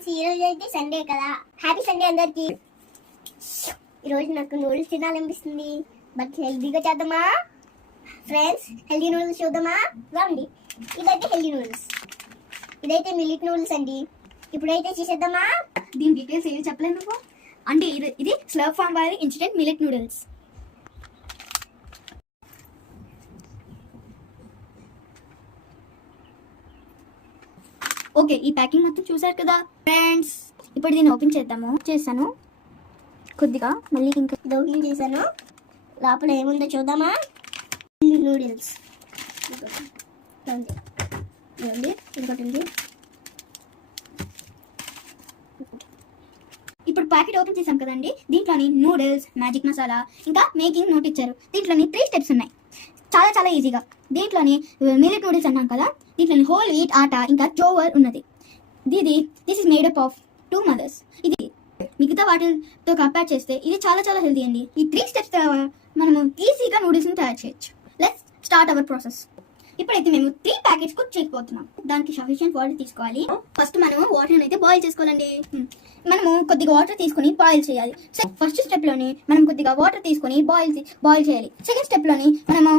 Friends, ఈ రోజు అయితే సండే కదా. హ్యాపీ సండే అందరికి. ఈ రోజు నాకు నూడిల్స్ తినాలనిపిస్తుంది, బట్ హెల్దీగా చేద్దామా ఫ్రెండ్స్? హెల్దీ నూడిల్స్ చూద్దామా? రండి. ఇదైతే హెల్దీ నూడిల్స్, ఇదైతే మిల్లెట్ నూడిల్స్ అండి. ఇప్పుడైతే చేసేద్దామా? దీని డీటెయిల్స్ ఏవి చెప్పలేదు నువ్వు అంటే ఇది స్లర్ప్ ఫార్మ్ వారి ఇన్స్టెంట్ మిల్లెట్ నూడిల్స్. ఓకే, ఈ ప్యాకింగ్ మొత్తం చూసారు కదా ఫ్రెండ్స్. ఇప్పుడు దీన్ని ఓపెన్ చేస్తాను కొద్దిగా. మళ్ళీ ఇంకా ఇది ఓపెన్ చేశాను, లోపల ఏముందో చూద్దామా? నూడిల్స్ ఇంకోటి ఉంది. ఇప్పుడు ప్యాకెట్ ఓపెన్ చేసాం కదండి. దీంట్లోని నూడిల్స్, మ్యాజిక్ మసాలా, ఇంకా మేకింగ్ నోట్ ఇచ్చారు. దీంట్లోని 3 స్టెప్స్ ఉన్నాయి, చాలా చాలా ఈజీగా. దీంట్లోని మిల్లెట్ నూడిల్స్ అన్నాం కదా, దీంట్లోని హోల్ వీట్ ఆటా ఇంకా జోవర్ ఉన్నది. This is made up of 2 mothers. ఇది మిగతా వాటితో కంపేర్ చేస్తే ఇది చాలా చాలా హెల్దీ అండి. ఈ 3 స్టెప్స్ మనము ఈజీగా నూడిల్స్ని తయారు చేయొచ్చు. Let's start our process. ఇప్పుడైతే మేము 3 ప్యాకెట్స్ కుక్ చేయకపోతున్నాం. దానికి సఫిషియెంట్ వాటర్ తీసుకోవాలి. ఫస్ట్ మనము వాటర్ అయితే బాయిల్ చేసుకోవాలండి. మనము కొద్దిగా వాటర్ తీసుకొని బాయిల్ చేయాలి. ఫస్ట్ స్టెప్ లోని మనం కొద్దిగా వాటర్ తీసుకొని బాయిల్ చేయాలి. సెకండ్ స్టెప్ లోని మనము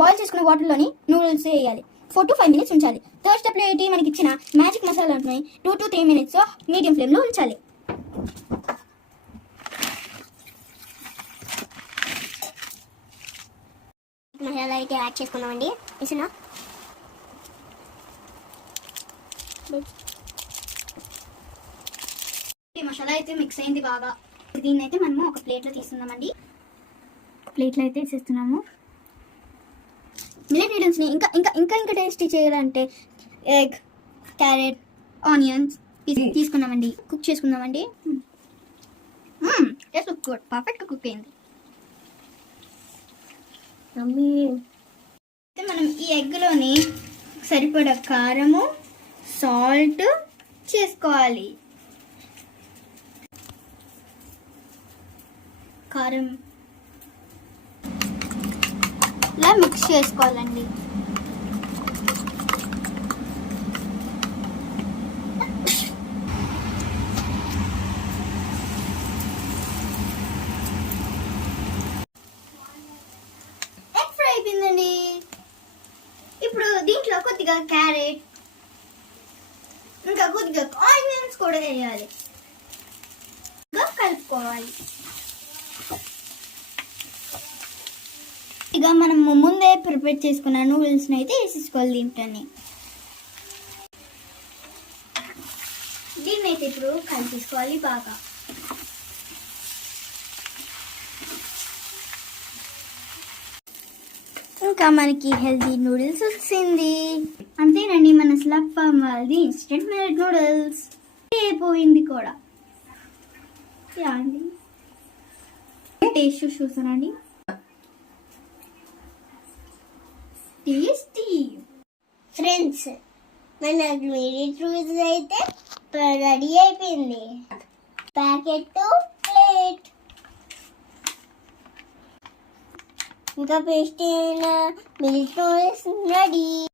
బాయిల్ చేసుకున్న వాటర్ లోని నూడిల్స్ వేయాలి. 4 to 5 minutes ఉంచాలి. థర్డ్ స్టెప్ లో ఏంటి, మనకి ఇచ్చిన magic masala 2 to 3 minutes medium flame లో ఉంచాలి. మసాలా అయితే యాడ్ చేసుకున్నామండి. వేసినా మసాలా అయితే మిక్స్ అయింది బాగా. దీన్ని అయితే మనము ఒక ప్లేట్లో తీసుకుందామండి. ప్లేట్లో అయితే వేసేస్తున్నాము. మిల్లెట్ నూడిల్స్ని ఇంకా ఇంకా ఇంకా ఇంకా టేస్టీ చేయాలంటే ఎగ్, క్యారెట్, ఆనియన్స్ తీసుకున్నామండి. కుక్ చేసుకుందామండి. టేస్ట్ లుక్ గుడ్, పర్ఫెక్ట్గా కుక్ అయింది. మనం ఈ ఎగ్లోని సరిపడా కారము, సాల్ట్ చేసుకోవాలి. కారం ఇలా మిక్స్ చేసుకోవాలండి. ఎగ్ ఫ్రై అయిపోయిందండి. ఇప్పుడు దీంట్లో కొద్దిగా క్యారెట్ ఇంకా కొద్దిగా ఆనియన్స్ కూడా వేయాలి. కలుపుకోవాలి. ఇక మనం ముందే ప్రిపేర్ చేసుకున్న నూడిల్స్ని అయితే వేసేసుకోవాలి. దీన్ని అయితే ఇప్పుడు కలిపేసుకోవాలి బాగా. ఇంకా మనకి హెల్దీ నూడిల్స్ వచ్చింది. అంతేనండి, మన స్లర్ప్ ఫార్మ్ వాళ్ళది ఇన్స్టెంట్ మిల్లెట్ నూడిల్స్ అయిపోయింది కూడా. అండి టేస్ట్ చూసానండి, టేస్టీ. ఫ్రెండ్స్, మన మిల్లెట్ నూడిల్స్ అయితే రెడీ అయిపోయింది. ప్యాకెట్, ప్లేట్, ఇంకా పేస్ట్ అయిన మిల్లెట్ నూడిల్స్ రెడీ.